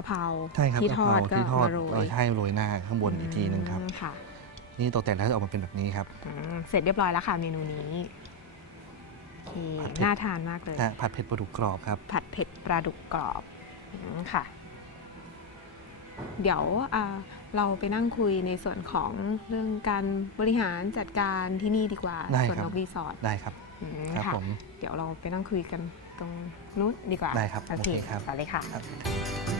ะเพราใช่ครับที่ทอดกะเพก็ราที่ทอดมาโรเรายให้โรยหน้าข้างบนอีกทีนึงครับอืมค่ะ นี่ตกแต่งแล้วจะออกมาเป็นแบบนี้ครับอืมเสร็จเรียบร้อยแล้วค่ะเมนูนี้โอเคผัดเผ็ดน่าทานมากเลยนะผัดเผ็ดปลาดุกกรอบครับ ผัดเผ็ดปลาดุกกรอบอืมค่ะ เดี๋ยวอ่าเราไปนั่งคุยในส่วนของเรื่องการบริหารจัดการที่นี่ดีกว่าได้ส่วนครับนกรีสอร์ทได้ครับอืมครับค่ะผมเดี๋ยวเราไปนั่งคุยกันตรงนู้นดีกว่าได้ครับโอเคโอเคครับไปเลยค่ะครับค่ะ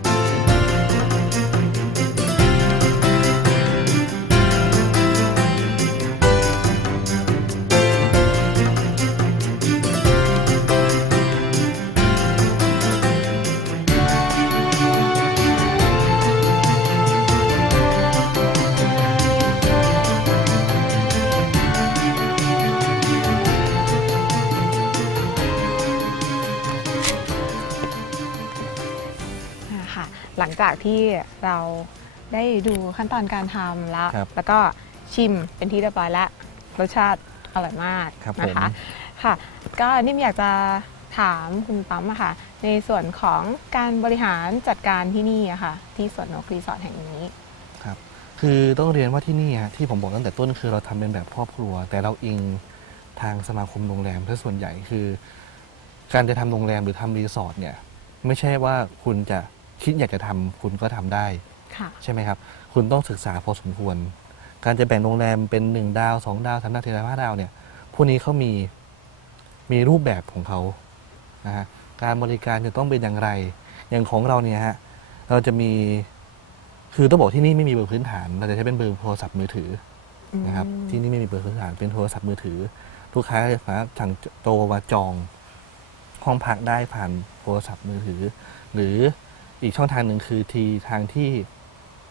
จากที่เราได้ดูขั้นตอนการทำแล้ว ครับแล้วก็ชิมเป็นที่เรียบร้อยแล้วรสชาติอร่อยมากครับนะคะผมค่ะ ก็นิ่มอยากจะถามคุณปั๊มอะค่ะ ในส่วนของการบริหารจัดการที่นี่อะค่ะ ที่สวนนกรีสอร์ทแห่งนี้ ครับ คือต้องเรียนว่าที่นี่ฮะที่ผมบอกตั้งแต่ต้นคือเราทำเป็นแบบครอบครัว แต่เราอิงทางสมาคมโรงแรมซะส่วนใหญ่คือ การจะทำโรงแรมหรือทำรีสอร์ทเนี่ย ไม่ใช่ว่าคุณจะ คิดอยากจะทำคุณก็ทำได้ ค่ะ ใช่ไหมครับ คุณต้องศึกษาพอสมควร การจะแบ่งโรงแรมเป็นหนึ่งดาวสองดาวสามดาวสี่ดาวห้าดาวเนี่ยพวกนี้เขามีมีรูปแบบของเขานะฮะการบริการจะต้องเป็นอย่างไร อย่างของเราเนี่ยฮะเราจะมีคือต้องบอกที่นี่ไม่มีเบอร์พื้นฐาน เราจะใช้เป็นเบอร์โทรศัพท์มือถือนะครับอืมที่นี่ไม่มีเบอร์พื้นฐานเป็นโทรศัพท์มือถือลูกค้าสามารถสั่งโตรมาจองห้องพักได้ผ่านโทรศัพท์มือถือ หรือ อีกช่องทางหนึ่งคือทีทางที่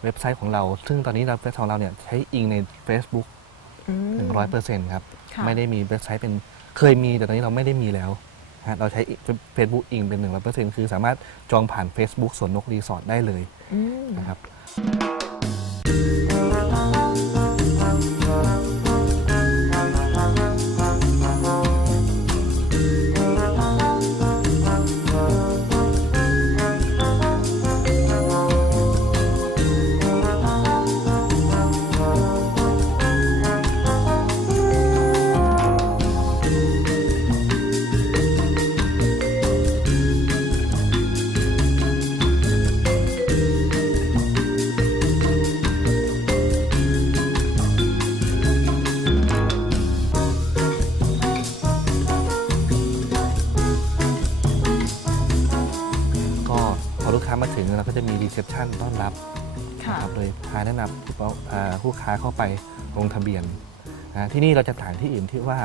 เว็บไซต์ของเรา ซึ่งตอนนี้เราเว็บไซต์ของเราเนี่ยใช้อิงใน Facebook อืมถึงร้อยเปอร์เซ็นต์ครับค่ะไม่ได้มีเว็บไซต์เป็นเคยมีแต่ตอนนี้เราไม่ได้มีแล้วนะฮะเราใช้ Facebook อิงเป็นหนึ่งร้อยเปอร์เซ็นต์คือสามารถจองผ่าน Facebook สวนนกรีสอร์ทได้เลยอืมนะครับ ผู้ค้าเข้าไปลงทะเบียนนะที่นี่เราจะต่างที่อื่นที่ว่า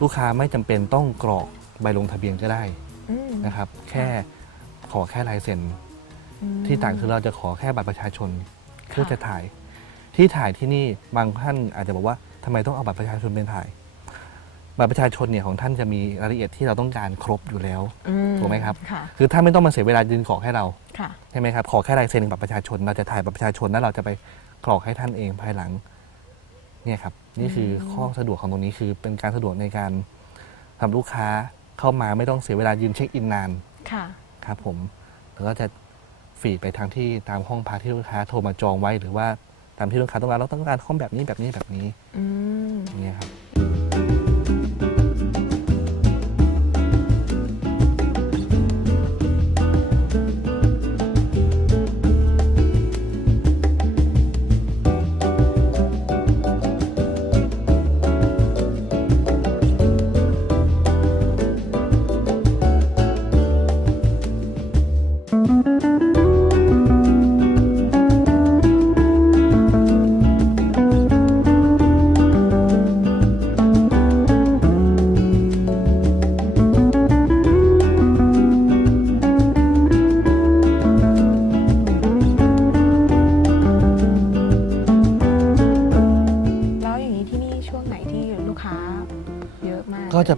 ลูกค้าไม่จำเป็นต้องกรอกใบลงทะเบียนก็ได้อืมนะครับ แค่ขอแค่ลายเซ็นอืมที่ต่างคือเราจะขอแค่บัตรประชาชนค่ะเพื่อจะถ่าย ที่ถ่ายที่นี่บางท่านอาจจะบอกว่าทำไมต้องเอาบัตรประชาชนเป็นถ่ายบัตรประชาชนเนี่ยของท่านจะมีรายละเอียดที่เราต้องการครบอยู่แล้วอืถูกไหมครับค่ะคือท่านไม่ต้องมาเสียเวลายืนกรอกให้เราค่ะใช่ไหมครับขอแค่ลายเซ็นบัตรประชาชน เราจะถ่ายบัตรประชาชนแล้วเราจะไป กรอกให้ท่านเองภายหลัง เนี่ยครับ นี่คืออมข้อสะดวกของตรงนี้คือเป็นการสะดวกในการทำลูกค้าเข้ามาไม่ต้องเสียเวลายืนเช็คอินนานค่ะครับผม แล้วก็จะฟีดไปทางที่ตามห้องพักที่ลูกค้าโทรมาจองไว้หรือว่าตามที่ลูกค้าต้องการเราต้องการห้องแบบนี้แบบนี้แบบนี้อืมอย่างเงี้ยครับ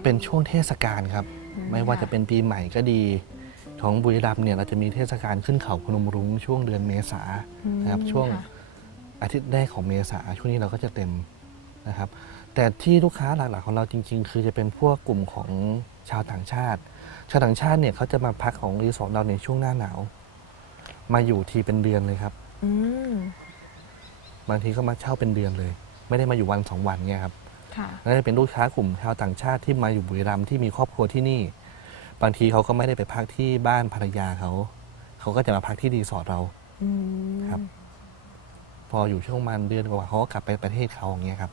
เป็นช่วงเทศกาลครับอืไม่ว่าจะค่เป็นปีใหม่ก็ดี ของบุรีรัมย์เนี่ยเราจะมีเทศกาลขึ้นเขาพนมรุ้งช่วงเดือนเมษาอืมนะครับช่วงค่ะอาทิตย์แรกของเมษาช่วงนี้เราก็จะเต็มนะครับ แต่ที่ลูกค้าหลักๆของเราจริง ๆ คือจะเป็นพวกกลุ่มของชาวต่างชาติ ชาวต่างชาติเนี่ยเขาจะมาพักของรีสอร์ทเราในช่วงหน้าหนาว มาอยู่ทีเป็นเดือนเลยครับอืมบางทีก็มาเช่าเป็นเดือนเลย ไม่ได้มาอยู่วันสองวันเนี่ยครับ ค่ะแล้วจะเป็นลูกค้ากลุ่มชาวต่างชาติที่มาอยู่บุรีรัมย์ที่มีครอบครัวที่นี่ บางทีเขาก็ไม่ได้ไปพักที่บ้านภรรยาเขา เขาก็จะมาพักที่รีสอร์ทเราอืมครับ พออยู่ช่วงประมันเดือนกว่าเขาก็กลับไปประเทศเขาอย่างเงี้ยครับ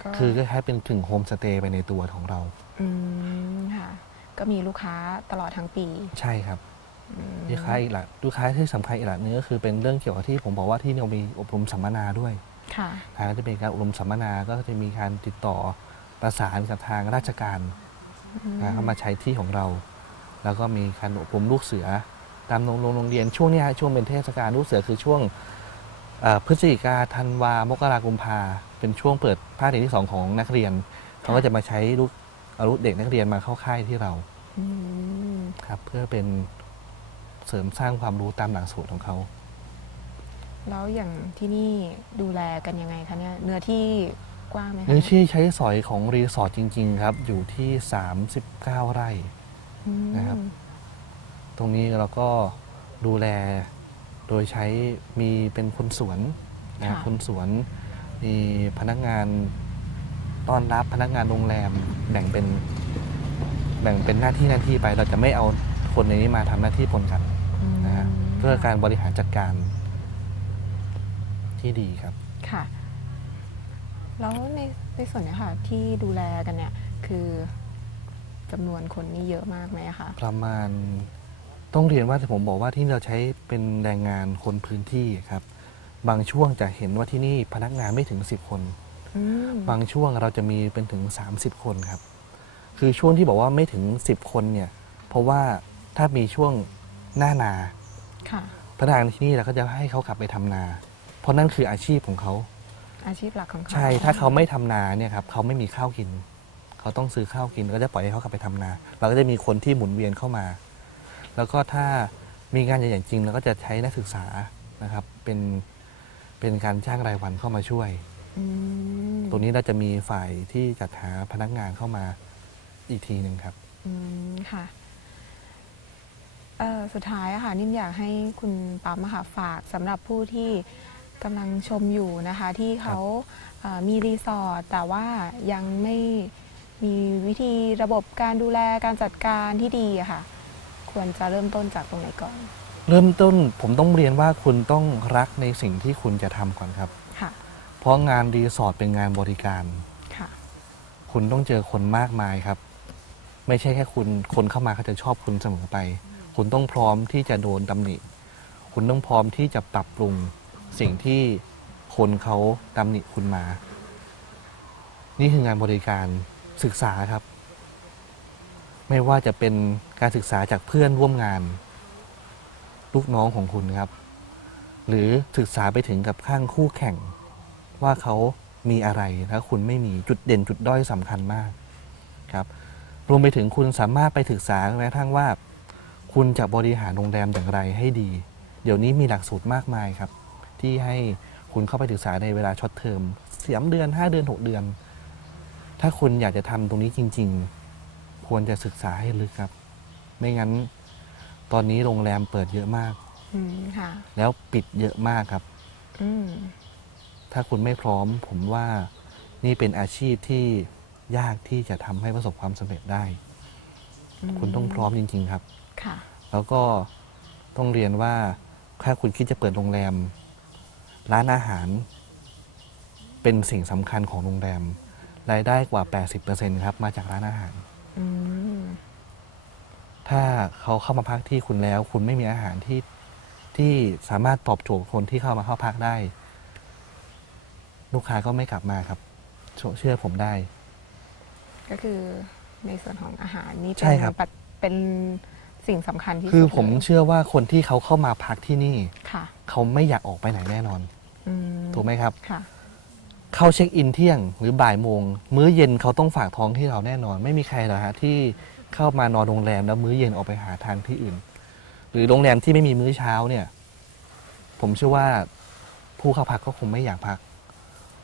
ก็คือก็แค่เป็นถึงโฮมสเตย์ไปในตัวของเราอืมค่ะ ก็มีลูกค้าตลอดทั้งปี ใช่ครับอืมลูกค้าอีกหลักลูกค้าที่สำคัญอีกหลักหนึงก็คือเป็นเรื่องเกี่ยวกับที่ผมบอกว่าที่เรามีอบรมสัมมนาด้วยค่ะ ทางก็จะเป็นการอบรมสัมมนา ก็จะมีการติดต่อประสานกับทางราชการนะเข้ามาใช้ที่ของเรา แล้วก็มีการอบรมลูกเสือ ตามโรงโรงเรียนช่วงเนี้ยฮะช่วงเป็นเทศกาลลูกเสือคือช่วงเอ่อพฤศจิกาธันวามกรากุมภาเป็นช่วงเปิดภาคเรียนที่สองของนักเรียน เขาก็จะมาใช้ลูกเอาลูกเด็กนักเรียนมาเข้าค่ายที่เราอืมครับเพื่อเป็นเสริมสร้างความรู้ตามหลักสูตรของเขา แล้วอย่างที่นี่ดูแลกันยังไงคะเนี่ยเนื้อที่กว้างไหมคะเนื้อที่ใช้สอยของรีสอร์ทจริง ๆ ครับ อยู่ที่ 39 ไร่อืมนะครับ ตรงนี้เราก็ดูแลโดยใช้มีเป็นคนสวนนะคนสวนมีพนักงานต้อนรับพนักงานโรงแรมแบ่งเป็นแบ่งเป็นหน้าที่หน้าที่ไปเราจะไม่เอาคนในนี้มาทำหน้าที่ปนกันอืมนะฮะเพื่อการบริหารจัดการ ที่ดีครับ ค่ะ แล้วในในส่วนเนี้ยค่ะ ที่ดูแลกันเนี่ย คือจำนวนคนนี่เยอะมากไหมอะคะ ประมาณต้องเรียนว่าที่ผมบอกว่าที่เราใช้เป็นแรงงานคนพื้นที่ครับ บางช่วงจะเห็นว่าที่นี่พนักงานไม่ถึง 10 คน อืม บางช่วงเราจะมีเป็นถึง 30 คนครับ คือช่วงที่บอกว่าไม่ถึง 10 คนเนี่ย เพราะว่าถ้ามีช่วงหน้านา ค่ะ พนักงานที่นี่เราก็จะให้เขากลับไปทำนา เพราะนั่นคืออาชีพของเขา อาชีพหลักของเขาใช่ ถ้าเขาไม่ทำนาเนี่ยครับเขาไม่มีข้าวกิน เขาต้องซื้อข้าวกินก็จะปล่อยให้เขากลับไปทำนา เราก็จะมีคนที่หมุนเวียนเข้ามา แล้วก็ถ้ามีงานใหญ่ๆจริงเราก็จะใช้นักศึกษานะครับเป็นเป็นการจ้างรายวันเข้ามาช่วยอืมตรงนี้เราจะมีฝ่ายที่จัดหาพนักงานเข้ามาอีกทีหนึ่งครับอืมค่ะเอ่อสุดท้ายอะค่ะนิ่มอยากให้คุณปั๊มอะค่ะฝากสำหรับผู้ที่ กำลังชมอยู่นะคะ ที่เขาเอ่อมีรีสอร์ทแต่ว่ายังไม่มีวิธีระบบการดูแลการจัดการที่ดีอะค่ะ ควรจะเริ่มต้นจากตรงไหนก่อน เริ่มต้นผมต้องเรียนว่าคุณต้องรักในสิ่งที่คุณจะทำก่อนครับค่ะเพราะงานรีสอร์ทเป็นงานบริการค่ะคุณต้องเจอคนมากมายครับ ไม่ใช่แค่คุณคนเข้ามาเขาจะชอบคุณเสมอไป คุณต้องพร้อมที่จะโดนตำหนิ คุณต้องพร้อมที่จะปรับปรุง สิ่งที่คนเขาตำหนิคุณมา นี่คืองานบริการศึกษาครับ ไม่ว่าจะเป็นการศึกษาจากเพื่อนร่วมงาน ลูกน้องของคุณครับ หรือศึกษาไปถึงกับข้างคู่แข่ง ว่าเขามีอะไรแล้วคุณไม่มีจุดเด่นจุดด้อยสำคัญมากครับรวมไปถึงคุณสามารถไปศึกษาแม้กระทั่งว่า คุณจะบริหารโรงแรมอย่างไรให้ดี เดี๋ยวนี้มีหลักสูตรมากมายครับ ที่ให้คุณเข้าไปศึกษาในเวลาช็อตเทอมสามเดือนห้าเดือนหกเดือน ถ้าคุณอยากจะทำตรงนี้จริง ๆ ควรจะศึกษาให้ลึกครับ ไม่งั้นตอนนี้โรงแรมเปิดเยอะมากอืมค่ะ แล้วปิดเยอะมากครับอืมถ้าคุณไม่พร้อม ผมว่านี่เป็นอาชีพที่ยากที่จะทำให้ประสบความสำเร็จได้ คุณต้องพร้อมจริง ๆ ครับ ค่ะ แล้วก็ต้องเรียนว่าถ้าคุณคิดจะเปิดโรงแรม ร้านอาหารเป็นสิ่งสำคัญของโรงแรม รายได้กว่า 80%ครับมาจากร้านอาหารอืมถ้าเขาเข้ามาพักที่คุณแล้ว คุณไม่มีอาหารที่ที่สามารถตอบโจทย์คนที่เข้ามาเข้าพักได้ ลูกค้าก็ไม่กลับมาครับ เชื่อเชื่อผมได้ ก็คือในส่วนของอาหารนี่เป็ใช่นครับปัจเป็น สิ่งสำคัญที่สุดคือผมเลยเชื่อว่าคนที่เขาเข้ามาพักที่นี่ ค่ะ เขาไม่อยากออกไปไหนแน่นอน อืมถูกไหมครับ ค่ะ เข้าเช็คอินเที่ยงหรือบ่ายโมง มื้อเย็นเขาต้องฝากท้องที่เราแน่นอน ไม่มีใครหรอกฮะที่เข้ามานอนโรงแรมแล้วมื้อเย็นออกไปหาทานที่อื่น หรือโรงแรมที่ไม่มีมื้อเช้าเนี่ย ผมเชื่อว่าผู้เข้าพักก็คงไม่อยากพัก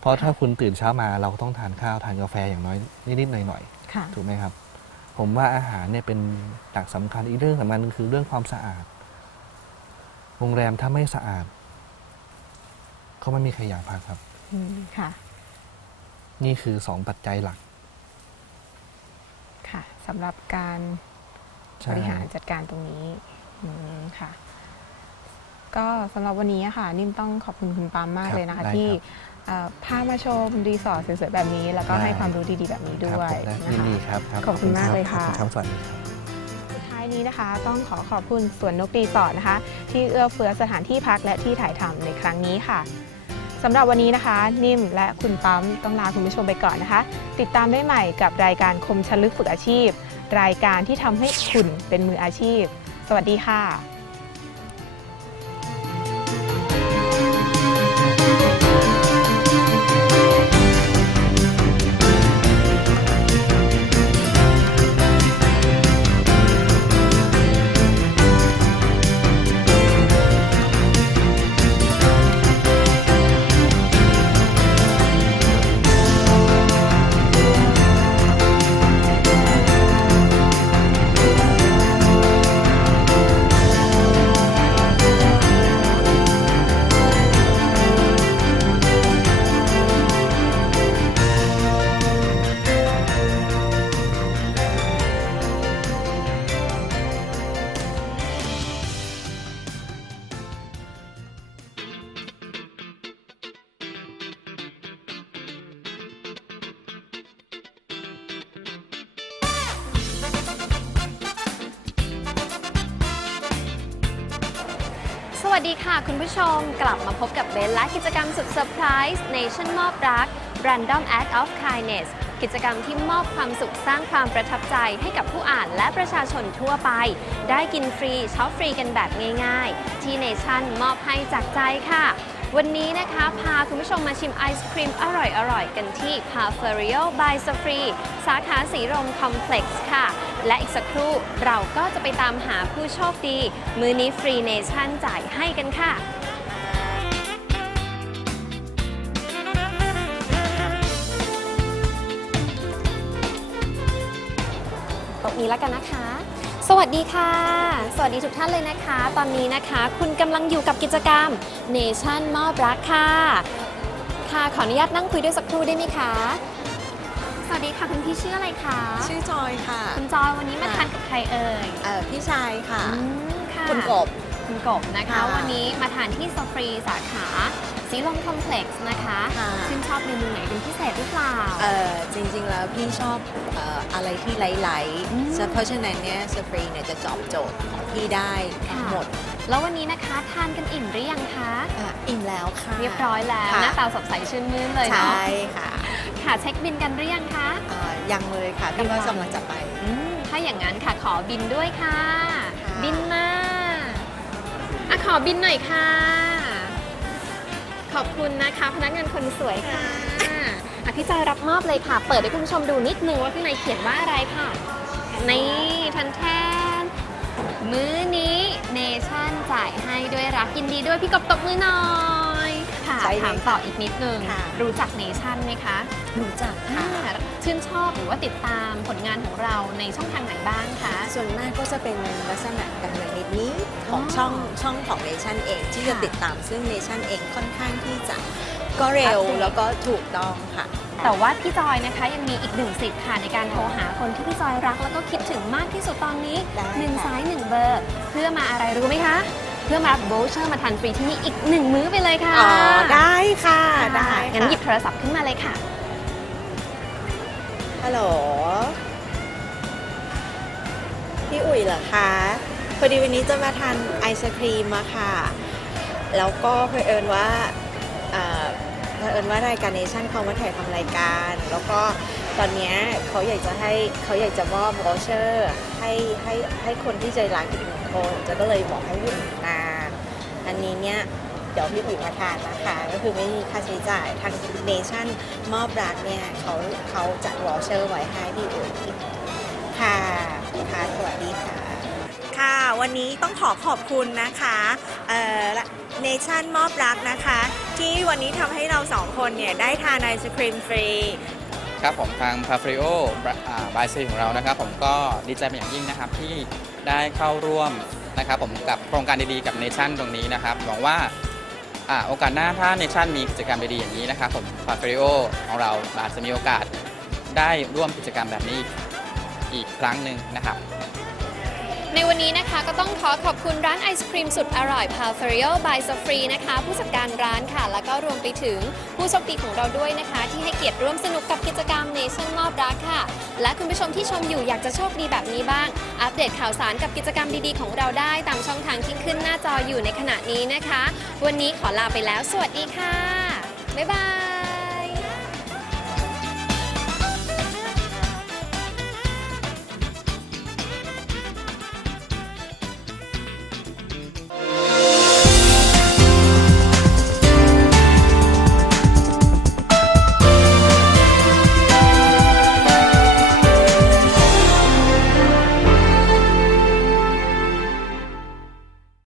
เพเพราะถ้าคุณตื่นเช้ามาเราก็ต้องทานข้าวทานกาแฟอย่างน้อยนิดๆหน่อยค่ะ ๆถูกไหมครับ ผมว่าอาหารเนี่ยเป็นหลักสำคัญอีกเรื่องสำคัญคือเรื่องความสะอาด โรงแรมถ้าไม่สะอาด ก็ไม่มีใครอยากพักครับอืมค่ะ นี่คือสองปัจจัยหลัก ค่ะสำหรับการใช่บริหารจัดการตรงนี้อืมค่ะ ก็สำหรับวันนี้อะค่ะ นิ่มต้องขอบคุณคุณปามมากครับเลยนะคะได้ที่ครับเอ่อ พามาชมรีสอร์ทสวยๆแบบนี้ แล้วก็ได้ให้ความรู้ดีๆแบบนี้คด้รับวยผมได้นะยินคะ ดีครับรับขอบคุณมากเลยค่ะ ขอบณรับสวัสดีครับ สุดท้ายนี้นะคะ ต้องขอขอบคุณสวนนกรีสอร์ทนะคะ ที่เอื้อเฟื้อสถานที่พักและที่ถ่ายทำในครั้งนี้ค่ะสำหรับวันนี้นะคะ นิ่มและคุณปั๊มต้องลาคุณผู้ชมไปก่อนนะคะ ติดตามได้ใหม่กับรายการคมชลึกฝึกอาชีพ รายการที่ทำให้คุณเป็นมืออาชีพ สวัสดีค่ะ วัสดีค่ะ คุณผู้ชมกลับมาพบกับเบนและกิจกรรมสุดเซอร์ไพรส์ Nation มอบรัก Random Act of Kindness กิจกรรมที่มอบความสุขสร้างความประทับใจให้กับผู้อ่านและประชาชนทั่วไป ได้กินฟรีช็อปฟรีกันแบบง่ายๆ ที่ Nation มอบให้จากใจค่ะ วันนี้นะคะพาคุณผู้ชมมาชิมไอศครีมอร่อยๆ กันที่ p a f e r i o by Safri สาขาสีลมคอมเพล็กซ์ค่ะ และอีกสักครู่เราก็จะไปตามหาผู้โชคดี มือนี้ฟรีเนชั่นจ่ายให้กันค่ะตรงนี้แล้วกันนะคะ สวัสดีค่ะ สวัสดีทุกท่านเลยนะคะ ตอนนี้นะคะ คุณกำลังอยู่กับกิจกรรม Nation มอบรักค่ะ ค่ะ ขออนุญาตนั่งคุยด้วยสักครู่ได้ไหมคะ สวัสดีค่ะคุณพี่ชื่ออะไรคะ ชื่อจอยค่ะคุณจอยวันนี้มาทานกับใครเอ่ยเอ่อพี่ชายค่ะ อืมค่ะคุณกบ คุณกบนะคะ ค่ะวันนี้มาทานที่ซฟรีสาขาสีลมคอมเพล็กซ์นะคะค่ะ ชื่นชอบเมนูไหนเป็นพิเศษหรือเปล่า เอ่อจริง ๆ แล้วพี่ชอบเอ่ออะไรที่ไหลอืมๆเพราะฉะนั้นเนี่ยสฟรีเนี่ยจะตอบโจทย์ของพี่ได้ทั้งหมด แล้ววันนี้นะคะทานกันอิ่มหรือยังคะอะอิ่มแล้วค่ะ เรียบร้อยแล้ว ค่ะ หน้าตาสดใสชื่นมื่นเลยใชเนาะ่ค่ะค่ะเช็คบินกันหรือยังคะเอ่อยังเลยค่ะพี่ว่ากำลังจะไป อืมถ้าอย่างนั้นค่ะขอบินด้วยค่ะ ค่ะ บินมาอะขอบินหน่อยค่ะ ขอบคุณนะคะ พนักงานคนสวยค่ะอะพี่จอยรับมอบเลยค่ะ เปิดให้คุณผู้ชมดูนิดนึงว่าข้างในเขียนว่าอะไรค่ะ นี่ทันแทนมื้อนี้เนชั่น จ่ายให้ด้วยรักยินดีด้วยพี่กบตบมือหน่อยค่ะใช่ไหมถามต่ออีกนิดนึง ค่ะ รู้จักเนชั่นไหมคะรู้จักค่ะ อ่าชื่นชอบหรือว่าติดตามผลงานของเราในช่องทางไหนบ้างคะ ส่วนมากก็จะเป็นลักษณะการเมืองนิดนี้ของอ๋อช่องช่องของเนชั่นเองที่จะค่ะติดตามซึ่งเนชั่นเองค่อนข้างที่จะก็เร็วอัปเดต แล้วก็ถูกต้องค่ะ แต่ว่าพี่จอยนะคะยังมีอีกหนึ่งสิทธิ์ค่ะในการโทรหาคนที่พี่จอยรักแล้วก็คิดถึงมากที่สุดตอนนี้ได้หนึ่งค่ะสายหนึ่งเบอร์ เพื่อมาอะไรรู้ไหมคะเพื่อมารับโบเชอร์มาทานฟรีที่นี่อีกหนึ่งมื้อไปเลยค่ะอ๋อได้ค่ะค่ะได้งั้นหยิบค่ะโทรศัพท์ขึ้นมาเลยค่ะฮัลโหลพี่อุ๋ยเหรอคะพอดีวันนี้จะมาทานไอศครีมมาค่ะ แล้วก็เผอิญว่าเอ่อเผอิญว่ารายการเนชั่นเขามาถ่ายทำรายการ แล้วก็ตอนเนี้ยเขาอยากจะให้เขาอยากจะมอบวอเชอร์ให้ให้ให้คนที่ใจรักอีกหนึ่ง คนจะก็เลยบอกให้พี่อุ๋ยมาอันนี้เนี่ยเดี๋ยวพี่อุ๋ยมาทานนะคะก็คือไม่มีค่าใช้จ่ายทางเนชั่นมอบรักเนี่ยเขาเขาจัดวอเชอร์ไว้ให้พี่อุ๋ยค่ะค่ะสวัสดีค่ะ ค่ะ วันนี้ต้องขอขอบคุณนะคะเอ่อเนชั่นมอบรักนะคะ ที่วันนี้ทำให้เราสองคนเนี่ยได้ทานไอศครีมฟรีครับผมทาง p a f r i o บายซีของเรานะครับ ผมก็ดีใจเป็นอย่างยิ่งนะครับที่ ได้เข้าร่วมนะครับผมกับโครงการดีๆกับเนชั่นตรงนี้นะครับหวังว่าอโอกาสหน้าถ้าเนชั่นมีกิจกรรมดีๆอย่างนี้นะครับผม p a f r i o ของเราอาจจะมีโอกาสได้ร่วมกิจกรรมแบบนี้อีกครั้งหนึ่งนะครับ ในวันนี้นะคะก็ต้องขอขอบคุณร้านไอศครีมสุดอร่อย p a l f e r i o by s o f r e e นะคะ ผู้จัดการร้านค่ะ แล้วก็รวมไปถึงผู้โชคดีของเราด้วยนะคะ ที่ให้เกียรติร่วมสนุกกับกิจกรรม Nation มอบรักค่ะ และคุณผู้ชมที่ชมอยู่อยากจะโชคดีแบบนี้บ้าง อัปเดตข่าวสารกับกิจกรรมดีๆของเราได้ตามช่องทางที่ขึ้นหน้าจออยู่ในขณะนี้นะคะ วันนี้ขอลาไปแล้ว สวัสดีค่ะบ๊ายบาย